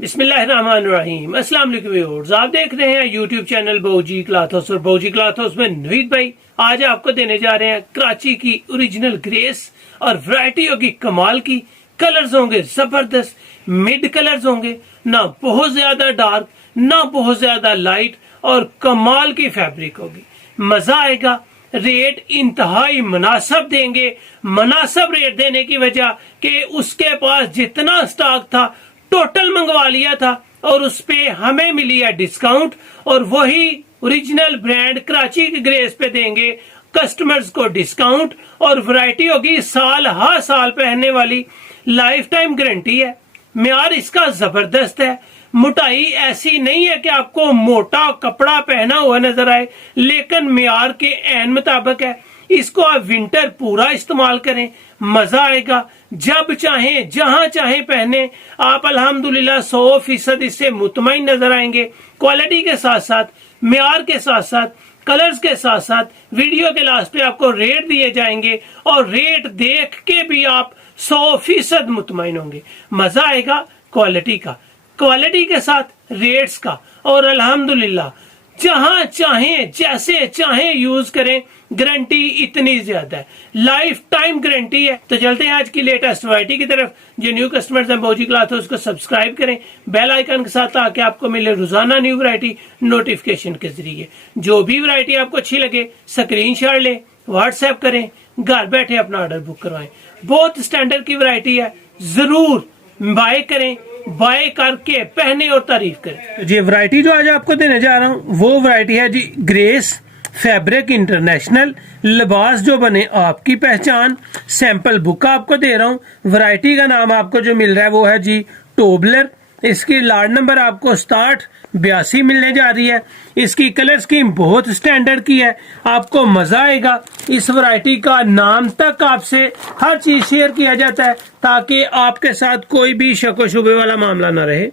बिस्मिल्लाहिर्रहमानिर्रहीम। अस्सलाम वालेकुम व्यूअर्स, आप देख रहे हैं यूट्यूब चैनल बहूजी क्लॉथ हाउस और बहूजी क्लॉथ हाउस में नवीद भाई आज आपको देने जा रहे हैं कराची की ओरिजिनल ग्रेस और वैरायटी होगी कमाल की। कलर्स होंगे जबरदस्त, मिड कलर्स होंगे, ना बहुत ज्यादा डार्क ना बहुत ज्यादा लाइट, और कमाल की फैब्रिक होगी, मजा आएगा। रेट इंतहाई मुनासिब देंगे। मुनासिब रेट देने की वजह कि उसके पास जितना स्टॉक था टोटल मंगवा लिया था और उस पे हमें मिली है डिस्काउंट, और वही ओरिजिनल ब्रांड कराची के ग्रेस पे देंगे कस्टमर्स को डिस्काउंट। और वैरायटी होगी साल हर साल पहनने वाली, लाइफ टाइम गारंटी है। म्यार इसका जबरदस्त है, मोटाई ऐसी नहीं है कि आपको मोटा कपड़ा पहना हुआ नजर आए, लेकिन म्यार के एन मुताबिक है। इसको आप विंटर पूरा इस्तेमाल करें, मजा आएगा। जब चाहें जहां चाहें पहने आप अल्हम्दुलिल्लाह 100% इससे मुतमईन नजर आएंगे। क्वालिटी के साथ साथ, म्यार के साथ साथ, कलर्स के साथ साथ वीडियो के लास्ट पे आपको रेट दिए जाएंगे और रेट देख के भी आप 100% मुतमईन होंगे। मजा आएगा क्वालिटी का, क्वालिटी के साथ रेट्स का, और अल्हम्दुलिल्लाह जहां चाहें जैसे चाहें यूज करें, गारंटी इतनी ज्यादा है, लाइफ टाइम गारंटी है। तो चलते हैं आज की लेटेस्ट वैरायटी की तरफ। जो न्यू कस्टमर्स हैं बहूजी क्लॉथ हाउस को सब्सक्राइब करें बेल आइकन के साथ, ताकि आपको मिले रोजाना न्यू वैरायटी नोटिफिकेशन के जरिए। जो भी वैरायटी आपको अच्छी लगे स्क्रीनशॉट लें, व्हाट्सएप करें, घर बैठे अपना ऑर्डर बुक करवाएं। बहुत स्टैंडर्ड की वैरायटी है, जरूर बाय करें, बाय करके पहने और तारीफ करें। जी वैरायटी जो आज आपको देने जा रहा हूँ वो वैरायटी है जी ग्रेस फैब्रिक इंटरनेशनल। लिबास जो बने आपकी पहचान, सैंपल बुक आपको दे रहा हूँ। वैरायटी का नाम आपको जो मिल रहा है वो है जी टोबलर। इसकी लार्ड नंबर आपको 62 मिलने जा रही है। इसकी कलर स्कीम बहुत स्टैंडर्ड की है, आपको मजा आएगा। इस वैरायटी का नाम तक आपसे हर चीज शेयर किया जाता है ताकि आपके साथ कोई भी शक व शुबे वाला मामला ना रहे।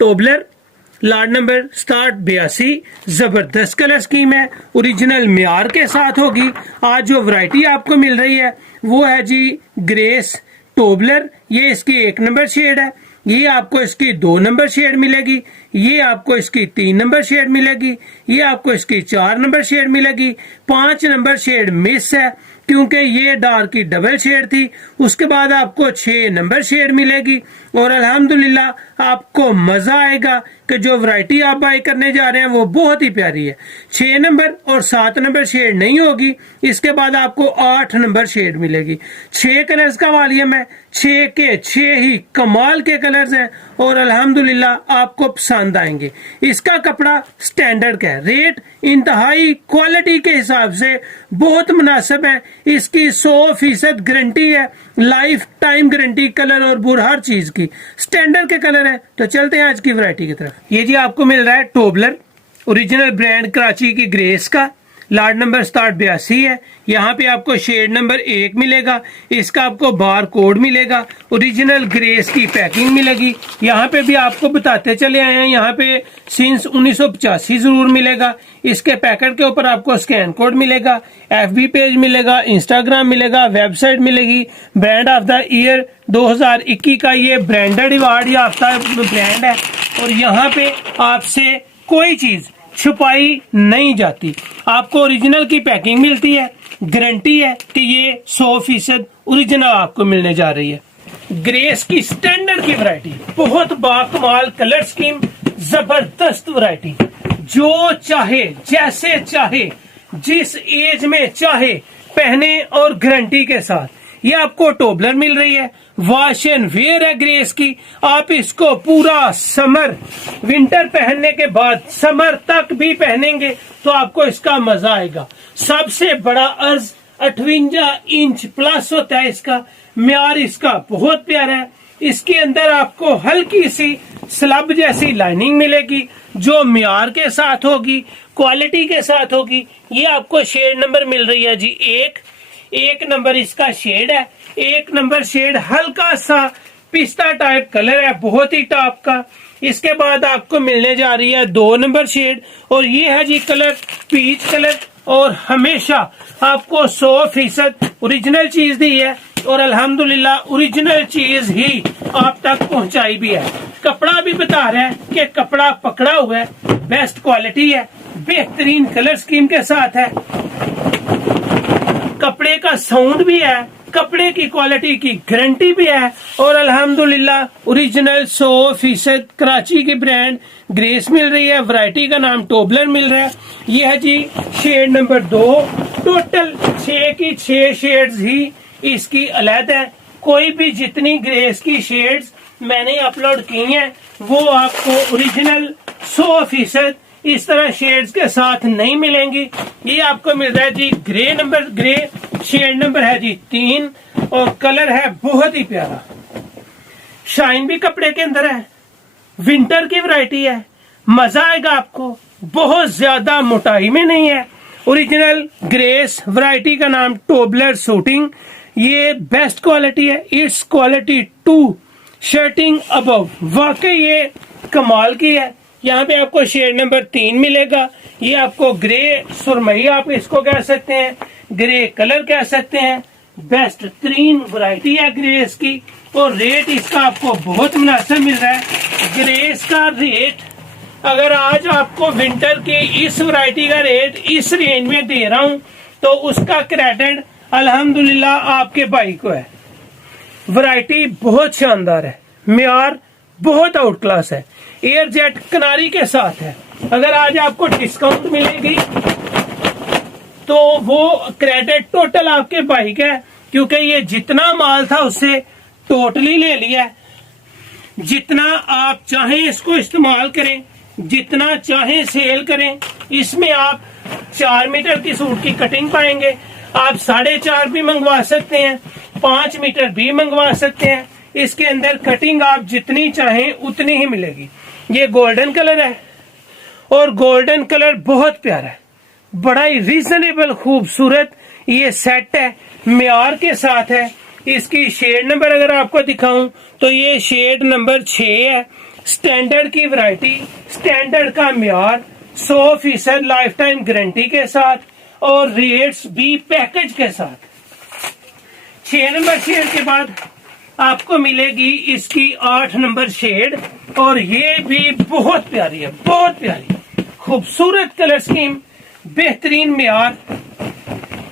टोबलर लार्ड नंबर 62, जबरदस्त कलर स्कीम है, ओरिजिनल म्यार के साथ होगी। आज जो वैरायटी आपको मिल रही है वो है जी ग्रेस टोबलर। ये इसकी 1 नंबर शेड है, ये आपको इसकी 2 नंबर शेड मिलेगी, ये आपको इसकी 3 नंबर शेड मिलेगी, ये आपको इसकी 4 नंबर शेड मिलेगी। 5 नंबर शेड मिस है क्योंकि ये डार्क की डबल शेड थी। उसके बाद आपको 6 नंबर शेड मिलेगी, और अल्हम्दुलिल्लाह आपको मजा आएगा कि जो वैरायटी आप बाय करने जा रहे हैं वो बहुत ही प्यारी है। 6 नंबर और 7 नंबर शेड नहीं होगी, इसके बाद आपको 8 नंबर शेड मिलेगी। 6 कलर्स का वॉल्यूम है, 6 के 6 ही कमाल के कलर्स हैं और अल्हम्दुलिल्लाह आपको पसंद आएंगे। इसका कपड़ा स्टैंडर्ड का है, रेट इंतहाई क्वालिटी के हिसाब से बहुत मुनासिब है। इसकी 100% गारंटी है, लाइफ टाइम गारंटी, कलर और बुर हर चीज की स्टैंडर्ड के कलर है। तो चलते हैं आज की वैरायटी की तरफ। ये जी आपको मिल रहा है टोबलर, ओरिजिनल ब्रांड कराची की ग्रेस का। लार्ड नंबर 62 है। यहाँ पे आपको शेड नंबर 1 मिलेगा, इसका आपको बार कोड मिलेगा, ओरिजिनल ग्रेस की पैकिंग मिलेगी। यहाँ पे भी आपको बताते चले आए हैं, यहाँ पे सिंस 1985 जरूर मिलेगा। इसके पैकेट के ऊपर आपको स्कैन कोड मिलेगा, FB पेज मिलेगा, इंस्टाग्राम मिलेगा, वेबसाइट मिलेगी। ब्रांड ऑफ द ईयर 2021 का ये ब्रांडेड अवार्ड याफ्ता ब्रांड है, और यहाँ पे आपसे कोई चीज छुपाई नहीं जाती। आपको ओरिजिनल की पैकिंग मिलती है, गारंटी है कि ये 100% ओरिजिनल आपको मिलने जा रही है। ग्रेस की स्टैंडर्ड की वैरायटी, बहुत बाकमाल कलर स्कीम, जबरदस्त वैरायटी। जो चाहे जैसे चाहे जिस एज में चाहे पहने, और गारंटी के साथ। ये आपको टोबलर मिल रही है, वॉश एंड वेयर है ग्रेस की। आप इसको पूरा समर, विंटर पहनने के बाद समर तक भी पहनेंगे तो आपको इसका मजा आएगा। सबसे बड़ा अर्ज 58 इंच प्लस होता है इसका। म्यार इसका बहुत प्यारा है। इसके अंदर आपको हल्की सी स्लब जैसी लाइनिंग मिलेगी जो म्यार के साथ होगी, क्वालिटी के साथ होगी। ये आपको शेड नंबर मिल रही है जी 1 नंबर इसका शेड है। 1 नंबर शेड हल्का सा पिस्ता टाइप कलर है, बहुत ही टॉप का। इसके बाद आपको मिलने जा रही है 2 नंबर शेड, और ये है जी कलर पीच कलर। और हमेशा आपको 100% ओरिजिनल चीज दी है, और अल्हम्दुलिल्लाह ओरिजिनल चीज ही आप तक पहुंचाई भी है। कपड़ा भी बता रहा है कि कपड़ा पकड़ा हुआ है, बेस्ट क्वालिटी है, बेहतरीन कलर स्कीम के साथ है, कपड़े का साउंड भी है, कपड़े की क्वालिटी की गारंटी भी है और अल्हम्दुलिल्लाह ओरिजिनल 100% कराची की ब्रांड ग्रेस मिल रही है। वैरायटी का नाम टोबलर मिल रहा है। ये है जी शेड नंबर 2। टोटल 6 की 6 शेड्स ही इसकी अलग है। कोई भी जितनी ग्रेस की शेड्स मैंने अपलोड की हैं वो आपको ओरिजिनल 100% इस तरह शेड्स के साथ नहीं मिलेंगी। ये आपको मिल रहा है जी ग्रे शेड नंबर है जी 3 और कलर है बहुत ही प्यारा। शाइन भी कपड़े के अंदर है, विंटर की वैरायटी है, मजा आएगा आपको। बहुत ज्यादा मोटाई में नहीं है। ओरिजिनल ग्रेस वैरायटी का नाम टोबलर सूटिंग। ये बेस्ट क्वालिटी है। It's quality 2 shirting above. वाकई ये कमाल की है। यहाँ पे आपको शेड नंबर 3 मिलेगा। ये आपको ग्रे सुरमई आप इसको कह सकते हैं, ग्रे कलर कह सकते हैं। बेस्ट 3 वैरायटी है ग्रेस की और रेट इसका आपको बहुत मुनासिब मिल रहा है। ग्रेस का रेट अगर आज आपको विंटर की इस वैरायटी का रेट इस रेंज में दे रहा हूं तो उसका क्रेडिट अल्हम्दुलिल्लाह आपके भाई को है। वैरायटी बहुत शानदार है, म्यार बहुत आउट क्लास है, एयर जेट किनारी के साथ है। अगर आज आपको डिस्काउंट मिलेगी तो वो क्रेडिट टोटल आपके भाई का है, क्योंकि ये जितना माल था उससे टोटली ले लिया है। जितना आप चाहें इसको इस्तेमाल करें, जितना चाहें सेल करें। इसमें आप 4 मीटर की सूट की कटिंग पाएंगे। आप 4.5 भी मंगवा सकते हैं, 5 मीटर भी मंगवा सकते हैं। इसके अंदर कटिंग आप जितनी चाहें उतनी ही मिलेगी। ये गोल्डन कलर है और गोल्डन कलर बहुत प्यारा है, बड़ा ही रीजनेबल खूबसूरत ये सेट है, म्यार के साथ है। इसकी शेड नंबर अगर आपको दिखाऊं तो ये शेड नंबर 6 है। स्टैंडर्ड की वैरायटी, स्टैंडर्ड का म्यार, 100% लाइफ टाइम गारंटी के साथ और रेट्स भी पैकेज के साथ। 6 नंबर शेड के बाद आपको मिलेगी इसकी 8 नंबर शेड और ये भी बहुत प्यारी है, बहुत प्यारी खूबसूरत कलर स्कीम, बेहतरीन म्यार।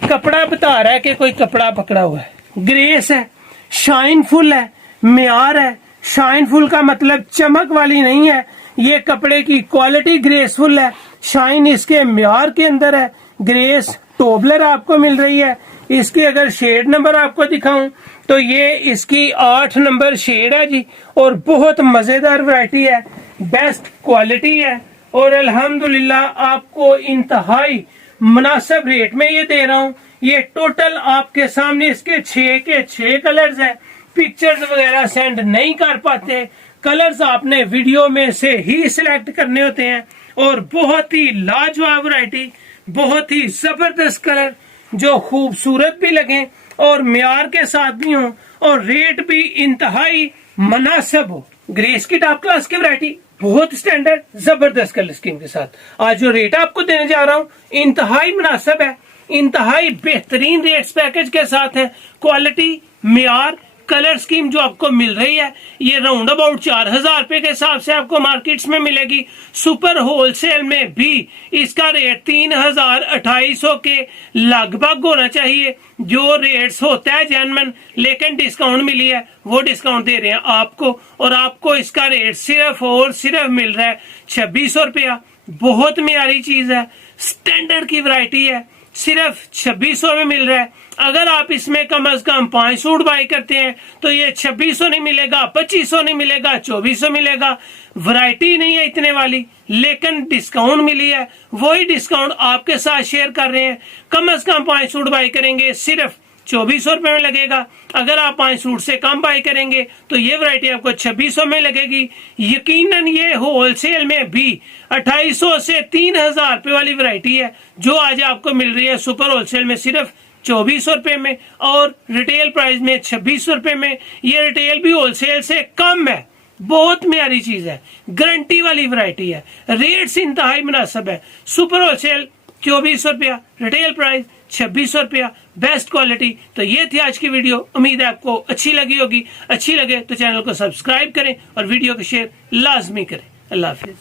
कपड़ा बता रहा है कि कोई कपड़ा पकड़ा हुआ है। ग्रेस है, शाइनफुल है, म्यार है। शाइनफुल का मतलब चमक वाली नहीं है, ये कपड़े की क्वालिटी ग्रेसफुल है, शाइन इसके म्यार के अंदर है। ग्रेस टोबलर आपको मिल रही है। इसकी अगर शेड नंबर आपको दिखाऊं तो ये इसकी 8 नंबर शेड है जी और बहुत मजेदार वैरायटी है, बेस्ट क्वालिटी है और अल्हम्दुलिल्लाह आपको इंतहाई मुनासिब रेट में ये दे रहा हूँ। ये टोटल आपके सामने इसके 6 के 6 कलर्स हैं। पिक्चर्स वगैरह सेंड नहीं कर पाते, कलर्स आपने वीडियो में से ही सिलेक्ट करने होते हैं और बहुत ही लाजवाब वैरायटी, बहुत ही जबरदस्त कलर जो खूबसूरत भी लगे और म्यार के साथ भी हो और रेट भी इंतहाई मुनासिब हो। ग्रेस की टॉप क्लास की वैरायटी, बहुत स्टैंडर्ड जबरदस्त कलर स्कीम के साथ। आज जो रेट आपको देने जा रहा हूँ इंतहाई मुनासिब है, इंतहाई बेहतरीन रेट्स पैकेज के साथ है। क्वालिटी, म्यार, कलर स्कीम जो आपको मिल रही है ये राउंड अबाउट 4000 रुपए के हिसाब से आपको मार्केट्स में मिलेगी। सुपर होलसेल में भी इसका रेट 3250 के लगभग होना चाहिए। जो रेट्स होता है जेन्युइन, लेकिन डिस्काउंट मिली है वो डिस्काउंट दे रहे हैं आपको और आपको इसका रेट सिर्फ और सिर्फ मिल रहा है 2600 रुपया। बहुत म्यारी चीज है, स्टैंडर्ड की वैरायटी है, सिर्फ 2600 में मिल रहा है। अगर आप इसमें कम से कम 5 सूट बाई करते हैं तो ये 2600 नहीं मिलेगा, 2500 नहीं मिलेगा, 2400 मिलेगा। वैरायटी नहीं है इतने वाली, लेकिन डिस्काउंट मिली है, वही डिस्काउंट आपके साथ शेयर कर रहे हैं। कम से कम 5 सूट बाई करेंगे सिर्फ 2400 रुपए में लगेगा। अगर आप 5 सूट से कम बाई करेंगे तो ये वैरायटी आपको 2600 में लगेगी। यकीनन ये होलसेल में भी 2800 से 3000 रुपए वाली वैरायटी है जो आज आपको मिल रही है सुपर होलसेल में सिर्फ 2400 रुपए में और रिटेल प्राइस में 2600 रुपए में। ये रिटेल भी होलसेल से कम है, बहुत म्यारी चीज है, गारंटी वाली वैरायटी है, रेट्स इंतहाई मुनासिब है। सुपर होलसेल 2400 रुपया, रिटेल प्राइस 2600 रुपया, बेस्ट क्वालिटी। तो ये थी आज की वीडियो, उम्मीद है आपको अच्छी लगी होगी। अच्छी लगे तो चैनल को सब्सक्राइब करें और वीडियो को शेयर लाजमी करें। अल्लाह हाफिज।